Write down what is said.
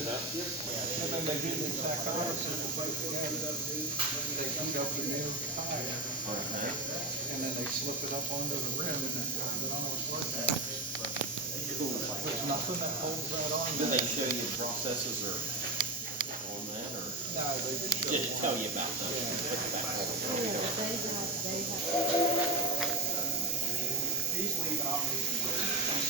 it up. And then they do the exact opposite to put it together. They heat up the new tire, Okay. and then they slip it up onto the rim, and it almost works. There's nothing that holds that on. Did they show you the processes or on that, or No, they just show did it tell one. you about the put the back on? Yeah, but they have. These leave obviously with some